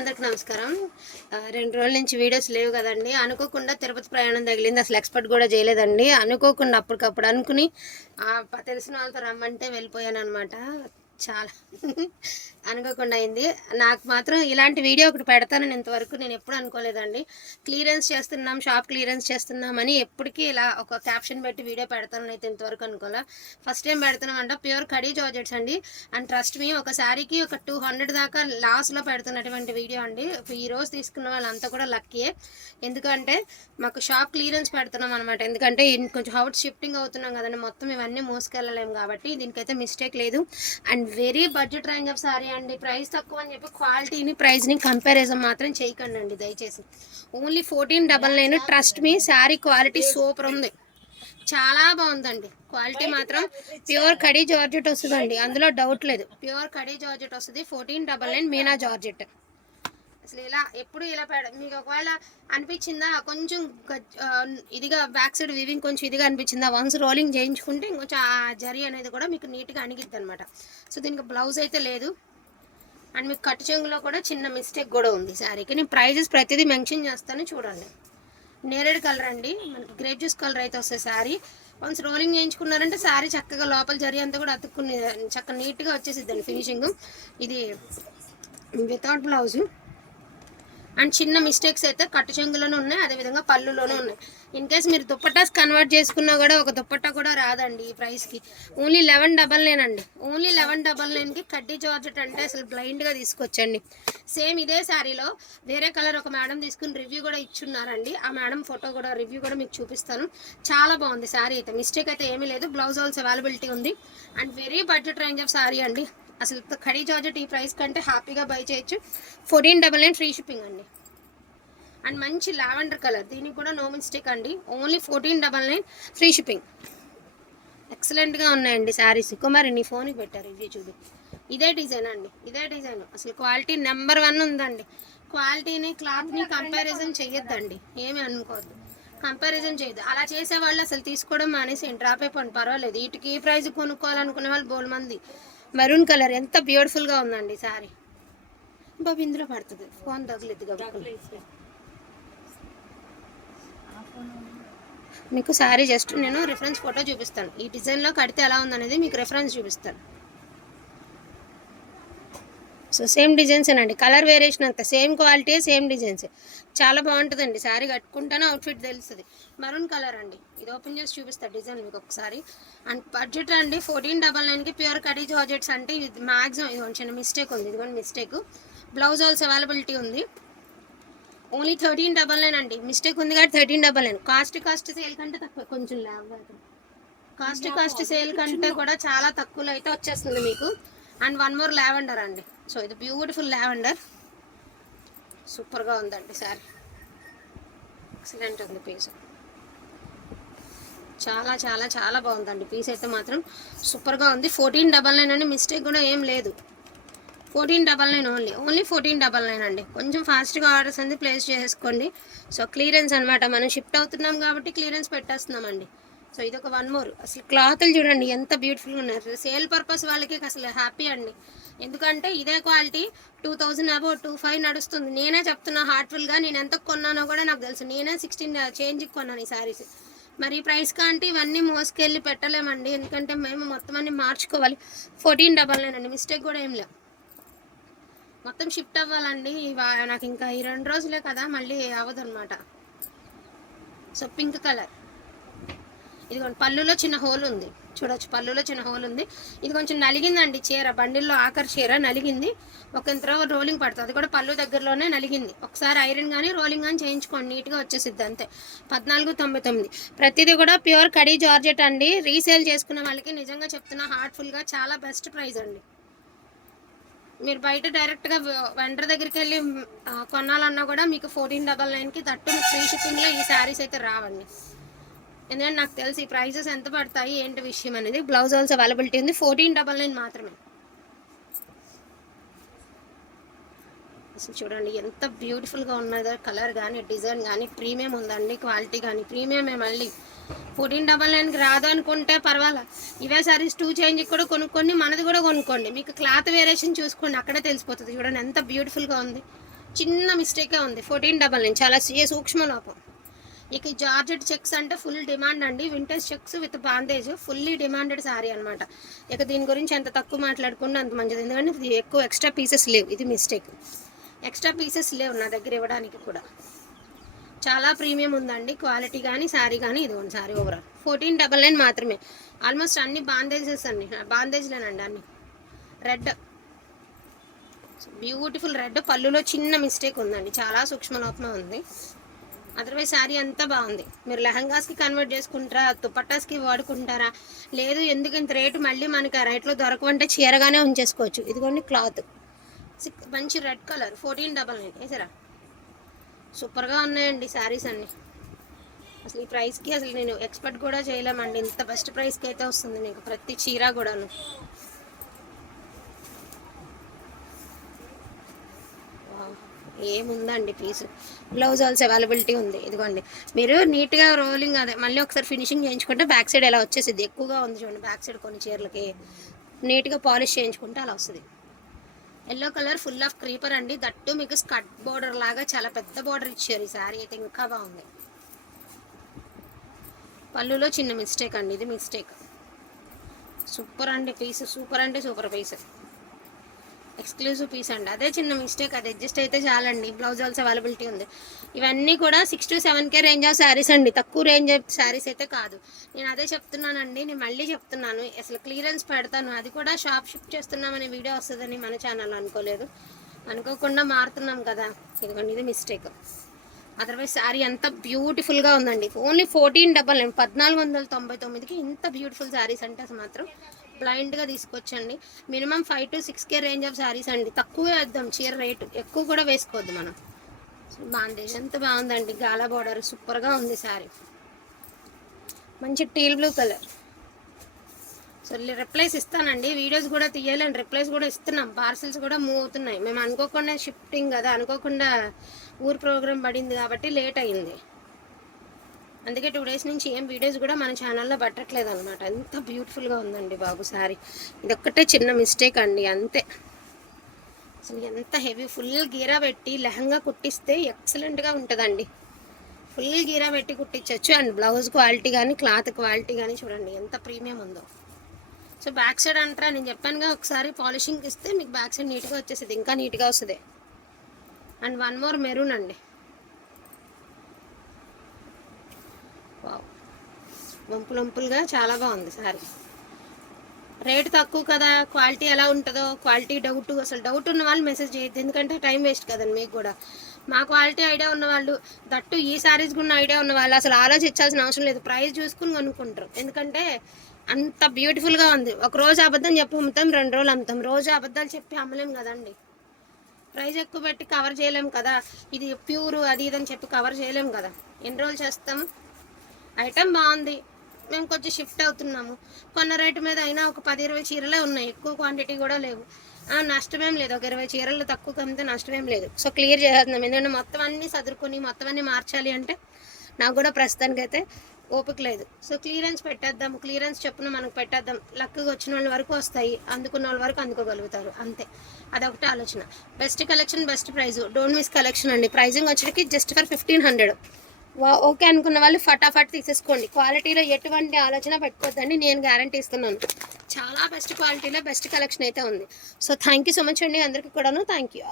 అందరికి నమస్కారం. రెండు రోజుల నుంచి వీడియోస్ లేవు కదండి. అనుకోకుండా తిరుపతి ప్రయాణం తగిలింది. అసలు ఎక్స్పెక్ట్ కూడా చేయలేదండి. అనుకోకుండా అప్పటికప్పుడు అనుకుని తెలిసిన వాళ్ళతో రమ్మంటే వెళ్ళిపోయాను అనమాట చాలా అనుకోకుండా అయింది. నాకు మాత్రం ఇలాంటి వీడియో ఒకటి పెడతానని ఇంతవరకు. నేను ఎప్పుడు అనుకోలేదండి. క్లియరెన్స్ చేస్తున్నాం షాప్ క్లియరెన్స్ చేస్తున్నామని ఎప్పటికీ ఇలా ఒక క్యాప్షన్ పెట్టి వీడియో పెడతానని అయితే ఇంతవరకు అనుకోలే. ఫస్ట్ టైం పెడుతున్నామంట ప్యూర్ కడీ జార్జెట్స్ అండి. అండ్ ట్రస్ట్ మీ ఒక శారీకి ఒక టూ హండ్రెడ్ దాకా లాస్లో పెడుతున్నటువంటి వీడియో అండి. ఈ రోజు తీసుకున్న వాళ్ళంతా కూడా లక్కీయే ఎందుకంటే మాకు షాప్ క్లియరెన్స్ పెడుతున్నాం అనమాట ఎందుకంటే కొంచెం హౌట్ షిఫ్టింగ్ అవుతున్నాం కదండి. మొత్తం ఇవన్నీ మోసుకెళ్ళలేము కాబట్టి దీనికైతే మిస్టేక్ లేదు. And very budget range of sari అండి. ప్రైస్ తక్కువ అని చెప్పి క్వాలిటీని ప్రైస్ని కంపారిజన్ మాత్రం చేయకండి అండి దయచేసి. Only fourteen double nine trust me sari quality super ఉంది. చాలా బాగుందండి. క్వాలిటీ మాత్రం ప్యూర్ కడీ జార్జెట్ వస్తుందండి. అందులో డౌట్ లేదు. ప్యూర్ కడీ జార్జెట్ వస్తుంది. Fourteen double nine Meena georgette. అసలు ఇలా ఎప్పుడు ఇలా పెడ మీకు ఒకవేళ అనిపించిందా కొంచెం ఇదిగా బ్యాక్ సైడ్ వివింగ్ కొంచెం ఇదిగా అనిపించిందా? వన్స్ రోలింగ్ చేయించుకుంటే ఇంకొంచెం ఆ జరీ అనేది కూడా మీకు నీట్గా అణిగిద్ది అనమాట సో దీనికి బ్లౌజ్ అయితే లేదు. అండ్ మీకు కట్ చెంగులో కూడా చిన్న మిస్టేక్ కూడా ఉంది శారీకి. నేను ప్రైజెస్ ప్రతిదీ మెన్షన్ చేస్తాను చూడండి. నేరేడ్ కలర్ అండి. మనకి గ్రేప్ జ్యూస్ కలర్ అయితే వస్తుంది శారీ. వన్స్ రోలింగ్ చేయించుకున్నారంటే శారీ చక్కగా లోపల జరి అంతా కూడా అతుక్కుని చక్కగా నీట్గా వచ్చేసిద్దండి ఫినిషింగ్ ఇది వితౌట్ బ్లౌజు అండ్ చిన్న మిస్టేక్స్ అయితే కట్టు చెంగులోనే ఉన్నాయి అదేవిధంగా పళ్ళులోనే ఉన్నాయి. ఇన్ కేస్ మీరు దుప్పటాస్ కన్వర్ట్ చేసుకున్నా కూడా ఒక దుప్పట్టా కూడా రాదండి ఈ ప్రైస్కి ఓన్లీ లెవెన్ డబల్ నైన్ అండి. ఓన్లీ లెవెన్ డబల్ నైన్కి కడ్డీ జార్జెట్ అంటే అసలు బ్లైండ్గా తీసుకొచ్చండి. సేమ్ ఇదే శారీలో వేరే కలర్ ఒక మేడం తీసుకుని రివ్యూ కూడా ఇచ్చున్నారండి. ఆ మేడం ఫోటో కూడా రివ్యూ కూడా మీకు చూపిస్తాను. చాలా బాగుంది శారీ అయితే. మిస్టేక్ అయితే ఏమీ లేదు. బ్లౌజ్ ఆల్స్ అవైలబిలిటీ ఉంది. And very budget range of sari అండి. అసలు ఖడీ జార్జెట్ ఈ ప్రైస్ కంటే హ్యాపీగా బై చేయొచ్చు. Fourteen double nine free shipping అండి. అండ్ మంచి లావెండర్ కలర్. దీనికి కూడా నో మిస్టేక్ అండి. Only fourteen double nine free shipping. ఎక్సలెంట్గా ఉన్నాయండి శారీస్. కుమారి నీ ఫోన్కి పెట్టారు. ఇవి చూడు. ఇదే డిజైన్ అండి. ఇదే డిజైన్. అసలు క్వాలిటీ నెంబర్ వన్ ఉందండి. క్వాలిటీని క్లాత్ని కంపారిజన్ చేయొద్దండి ఏమి అనుకోవద్దు. కంపారిజన్ చేయొద్దు అలా చేసే వాళ్ళు అసలు తీసుకోవడం మానేసి డ్రాప్ అయిపోండి పర్వాలేదు. వీటికి ఈ ప్రైస్ కొనుక్కోవాలనుకునే వాళ్ళు బోల్ మంది మెరూన్ కలర్ ఎంత బ్యూటిఫుల్గా ఉందండి శారీ బాబు ఇందులో పడుతుంది. ఫోన్ తగలేదు కాబట్టి మీకు శారీ జస్ట్ నేను రిఫరెన్స్ ఫోటో చూపిస్తాను. ఈ డిజైన్లో కడితే ఎలా ఉందనేది మీకు రిఫరెన్స్ చూపిస్తాను. సేమ్ డిజైన్సే అండి కలర్ వేరియేషన్ అంత సేమ్ క్వాలిటీ సేమ్ డిజైన్స్. చాలా బాగుంటుందండి. శారీ కట్టుకుంటేనే అవుట్ఫిట్ తెలుస్తుంది. మరూన్ కలర్ అండి. ఇది ఓపెన్ చేసి చూపిస్తాను డిజైన్ మీకు ఒకసారి. అండ్ బడ్జెట్ అండి ఫోర్టీన్ డబల్ నైన్కి ప్యూర్ కడీ జార్జెట్స్ అంటే ఇది మ్యాక్సిమం ఇది చిన్న మిస్టేక్ ఉంది. ఇదిగోండి మిస్టేక్ బ్లౌజ్ ఆల్స్ అవైలబిలిటీ ఉంది. ఓన్లీ థర్టీన్ డబల్ నైన్ అండి. మిస్టేక్ ఉంది కాబట్టి thirteen double nine cost cost sale కంటే తక్కువ. కొంచెం లాభ కాస్ట్ కాస్ట్ సేల్ కంటే కూడా చాలా తక్కువలో అయితే వచ్చేస్తుంది మీకు. అండ్ వన్ మోర్ లావెండర్ అండి. సో ఇది బ్యూటిఫుల్ లావెండర్. సూపర్గా ఉందండి సారీ ఎక్సలెంట్ ఉంది పీస్ చాలా చాలా చాలా బాగుందండి. పీస్ అయితే మాత్రం సూపర్గా ఉంది. ఫోర్టీన్ డబల్ నైన్ అని మిస్టేక్ కూడా ఏం లేదు. Fourteen double nine only only fourteen double nine అండి. కొంచెం ఫాస్ట్గా ఆర్డర్స్ అనేది ప్లేస్ చేసుకోండి. సో క్లియరెన్స్ అనమాట మనం షిఫ్ట్ అవుతున్నాం కాబట్టి క్లియరెన్స్ పెట్టేస్తున్నామండి. సో ఇది ఒక వన్ మోర్ అసలు క్లాతులు చూడండి ఎంత బ్యూటిఫుల్గా ఉన్నారు సేల్ పర్పస్ వాళ్ళకి అసలు హ్యాపీ అండి. ఎందుకంటే ఇదే quality two thousand above two five నడుస్తుంది. నేనే చెప్తున్నా హార్ట్ఫుల్గా నేను ఎంత కొన్నానో కూడా నాకు తెలుసు. నేనే సిక్స్టీన్ చేంజ్కి uh, కొన్నాను ఈ శారీస్ మరి ప్రైస్ కాంటే ఇవన్నీ మోసుకెళ్ళి పెట్టలేమండి. ఎందుకంటే మేము మొత్తం అన్ని మార్చుకోవాలి. ఫోర్టీన్ డబల్ నైన్ అండి. మిస్టేక్ కూడా ఏం లేవు. మొత్తం షిఫ్ట్ అవ్వాలండి. ఇవా- నాకు ఇంకా ఈ రెండు రోజులే కదా మళ్ళీ అవ్వదు అనమాట సో పింక్ కలర్ ఇదిగోండి పళ్ళులో చిన్న హోల్ ఉంది. చూడొచ్చు పళ్ళులో చిన్న హోల్ ఉంది. ఇది కొంచెం నలిగిందండి చీర బండిల్లో ఆఖరి చీర నలిగింది. ఒక రోలింగ్ పడుతుంది. అది కూడా పళ్ళు దగ్గరలోనే నలిగింది. ఒకసారి ఐరన్ కానీ రోలింగ్ కానీ చేయించుకోండి. నీట్గా వచ్చేసిద్ది అంతే. పద్నాలుగు తొంభై తొమ్మిది. ప్రతిదీ కూడా ప్యూర్ కడీ జార్జెట్ అండి. రీసేల్ చేసుకున్న వాళ్ళకి నిజంగా చెప్తున్నా హార్ట్ఫుల్గా చాలా బెస్ట్ ప్రైజ్ అండి. మీరు బయట డైరెక్ట్గా వెండర్ దగ్గరికి వెళ్ళి కొనాలన్నా కూడా మీకు ఫోర్టీన్ డబల్ నైన్కి తట్టు ఫ్రీ షిప్పింగ్లో ఈ శారీస్ అయితే రావండి. ఎందుకంటే నాకు తెలిసి ఈ ప్రైజెస్ ఎంత పడతాయి ఏంటి విషయం అనేది. బ్లౌజ్ ఆల్స్ అవైలబిలిటీ ఉంది. ఫోర్టీన్ డబల్ నైన్ మాత్రమే. అసలు చూడండి ఎంత బ్యూటిఫుల్గా ఉన్నదో కలర్ కానీ డిజైన్ కానీ ప్రీమియం ఉందండి క్వాలిటీ కానీ. ప్రీమియమే మళ్ళీ. ఫోర్టీన్ డబల్ నైన్కి రాదు అనుకుంటే పర్వాలా. ఇవే సారీస్ టూ చేంజ్ కూడా కొనుక్కోండి మనది కూడా కొనుక్కోండి. మీకు క్లాత్ వేరియేషన్ చూసుకోండి అక్కడే తెలిసిపోతుంది. చూడండి ఎంత బ్యూటిఫుల్గా ఉంది. చిన్న మిస్టేకే ఉంది. ఫోర్టీన్ డబల్ నైన్ చాలా సూక్ష్మ లోపం. ఇక జార్జెట్ చెక్స్ అంటే ఫుల్ డిమాండ్ అండి. Vintage checks with bandhej fully demanded sari అనమాట ఇక దీని గురించి ఎంత తక్కువ మాట్లాడుకున్నా అంత మంచిది. ఎందుకంటే ఇది ఎక్కువ ఎక్స్ట్రా పీసెస్ లేవు. ఇది మిస్టేక్ ఎక్స్ట్రా పీసెస్ లేవు నా దగ్గర ఇవ్వడానికి కూడా. చాలా ప్రీమియం ఉందండి. క్వాలిటీ కానీ శారీ కానీ ఇది ఉంది sari overall fourteen double nine మాత్రమే. ఆల్మోస్ట్ అన్ని బాందేజెస్ అన్ని బాందేజ్లేనండి అన్ని. రెడ్ బ్యూటిఫుల్ రెడ్ పళ్ళులో చిన్న మిస్టేక్ ఉందండి. చాలా సూక్ష్మలోపమే ఉంది. అదర్వైజ్ శారీ అంతా బాగుంది. మీరు లెహంగాస్కి కన్వర్ట్ చేసుకుంటారా దుపట్టాస్కి వాడుకుంటారా? లేదు ఎందుకు ఇంత రేటు మళ్ళీ మనకి ఆ రేట్లో దొరకవంటే చీరగానే ఉంచేసుకోవచ్చు. ఇదిగోండి క్లాత్. మంచి red colour fourteen double nine. వేసారా? సూపర్గా ఉన్నాయండి శారీస్ అన్ని. అసలు ఈ ప్రైస్కి అసలు నేను ఎక్స్పెక్ట్ కూడా చేయలేమండి. ఇంత బెస్ట్ ప్రైస్కి అయితే వస్తుంది మీకు ప్రతి చీర కూడాను వావ్. ఏముందండి పీసు బ్లౌజ్ ఆల్స్ అవైలబిలిటీ ఉంది. ఇదిగోండి. మీరు నీట్గా రోలింగ్ అదే మళ్ళీ ఒకసారి ఫినిషింగ్ చేయించుకుంటే బ్యాక్ సైడ్ ఎలా వచ్చేసింది ఎక్కువగా ఉంది చూడండి బ్యాక్ సైడ్ కొన్ని చీరలకి. నీట్గా పాలిష్ చేయించుకుంటే అలా వస్తుంది. Yellow colour full of creeper అండి. దట్టు మీకు స్కట్ బార్డర్ లాగా చాలా పెద్ద బార్డర్ ఇచ్చారు ఈ శారీ. అయితే ఇంకా బాగుంది. పళ్ళులో చిన్న మిస్టేక్ అండి. ఇది మిస్టేక్. సూపర్ అండి పీస్ సూపర్ అంటే సూపర్ పీస్ ఎక్స్క్లూజివ్ పీస్ అండి. అదే చిన్న మిస్టేక్ అది అడ్జస్ట్ అయితే చాలండి. బ్లౌజ్ ఆల్స్ అవైలబిలిటీ ఉంది. ఇవన్నీ కూడా six to seven K range of saris అండి. తక్కువ రేంజ్ ఆఫ్ శారీస్ అయితే కాదు. నేను అదే చెప్తున్నానండి. నేను మళ్ళీ చెప్తున్నాను. అసలు క్లియరెన్స్ పెడతాను. అది కూడా షాప్ షిఫ్ట్ చేస్తున్నామనే వీడియో వస్తుందని మన ఛానల్ అనుకోలేదు. అనుకోకుండా మారుతున్నాం కదా. ఇదిగోండి ఇది మిస్టేక్ అదర్వైజ్ శారీ ఎంత బ్యూటిఫుల్గా ఉందండి. ఓన్లీ ఫోర్టీన్ డబల్ పద్నాలుగు వందల తొంభై తొమ్మిదికి ఇంత బ్యూటిఫుల్ శారీస్ అంటే అసలు మాత్రం బ్లైండ్గా తీసుకొచ్చండి. Minimum five to six K range of saris అండి. తక్కువే వేద్దాం చీర రేటు ఎక్కువ కూడా వేసుకోవద్దు మనం. బాగుంది ఎంత బాగుందండి. గాలా బోర్డర్ సూపర్గా ఉంది శారీ మంచి teal blue colour so replies ఇస్తానండి. వీడియోస్ కూడా తీయాలని రిప్లైస్ కూడా ఇస్తున్నాం. పార్సిల్స్ కూడా మూవ్ అవుతున్నాయి. మేము అనుకోకుండా షిఫ్టింగ్ కదా. అనుకోకుండా ఊరు ప్రోగ్రామ్ పడింది కాబట్టి లేట్ అయింది. అందుకే టూ డేస్ నుంచి ఏం వీడియోస్ కూడా మన ఛానల్లో పట్టట్లేదు అనమాట ఎంత బ్యూటిఫుల్గా ఉందండి బాబు సారీ ఇదొక్కటే చిన్న మిస్టేక్ అండి అంతే. అసలు ఎంత హెవీ ఫుల్ గీరా పెట్టి లెహంగా కుట్టిస్తే ఎక్సలెంట్గా ఉంటుందండి. ఫుల్ గీరా పెట్టి కుట్టించవచ్చు అండ్ బ్లౌజ్ క్వాలిటీ కానీ క్లాత్ క్వాలిటీ కానీ చూడండి ఎంత ప్రీమియం ఉందో. సో బ్యాక్ సైడ్ అంటారా? నేను చెప్పానుగా ఒకసారి పాలిషింగ్ ఇస్తే మీకు బ్యాక్ సైడ్ నీట్గా వచ్చేస్తుంది ఇంకా నీట్గా వస్తుంది. అండ్ వన్ మోర్ మెరూన్ అండి. వావ్. వంపులు వంపులుగా చాలా బాగుంది సారీ. రేట్ తక్కువ కదా క్వాలిటీ ఎలా ఉంటుందో క్వాలిటీ డౌట్ అసలు డౌట్ ఉన్న వాళ్ళు మెసేజ్ చేయొద్దు. ఎందుకంటే టైం వేస్ట్ కదండి మీకు కూడా. మా క్వాలిటీ ఐడియా ఉన్నవాళ్ళు దట్టు ఈ సారీస్ కూడా ఐడియా ఉన్న వాళ్ళు అసలు ఆలోచించాల్సిన అవసరం లేదు. ప్రైస్ చూసుకుని కొనుక్కుంటారు. ఎందుకంటే అంత బ్యూటిఫుల్గా ఉంది. ఒక రోజు అబద్ధం చెప్పి అమ్ముతాం రెండు రోజులు అమ్ముతాం. రోజు అబద్ధాలు చెప్పి అమ్మలేం కదండి. ప్రైస్ ఎక్కువ పెట్టి కవర్ చేయలేం కదా. ఇది ప్యూర్ అది ఇది అని చెప్పి కవర్ చేయలేం కదా. ఎన్ని రోజులు చేస్తాం? ఐటమ్ బాగుంది. మేము కొంచెం షిఫ్ట్ అవుతున్నాము. కొన్న రేటు మీద అయినా ఒక పది ఇరవై చీరలే ఉన్నాయి. ఎక్కువ క్వాంటిటీ కూడా లేవు. నష్టమేం లేదు. ఒక ఇరవై చీరలు తక్కువ కమ్మితే నష్టమేం లేదు. సో క్లియర్ చేసేస్తున్నాం. ఎందుకంటే మొత్తం అన్నీ సదురుకొని మొత్తం అన్నీ మార్చాలి అంటే నాకు కూడా ప్రస్తుతానికైతే ఓపిక లేదు. సో క్లియరెన్స్ పెట్టేద్దాం. క్లియరెన్స్ చెప్పున మనకు పెట్టేద్దాం. లక్గా వచ్చిన వాళ్ళ వరకు వస్తాయి. అందుకున్న వాళ్ళ వరకు అందుకోగలుగుతారు. అంతే. అదొకటి ఆలోచన. Best collection best price don't miss collection అండి. Pricing వచ్చేటికి just for fifteen hundred okay అనుకున్న వాళ్ళు ఫటాఫట్ తీసేసుకోండి. క్వాలిటీలో ఎటువంటి ఆలోచన పెట్టుకోవద్దండి నేను గ్యారంటీ ఇస్తున్నాను. చాలా బెస్ట్ క్వాలిటీలో బెస్ట్ కలెక్షన్ అయితే ఉంది. So thank you so much అండి. అందరికీ కూడాను థ్యాంక్ యూ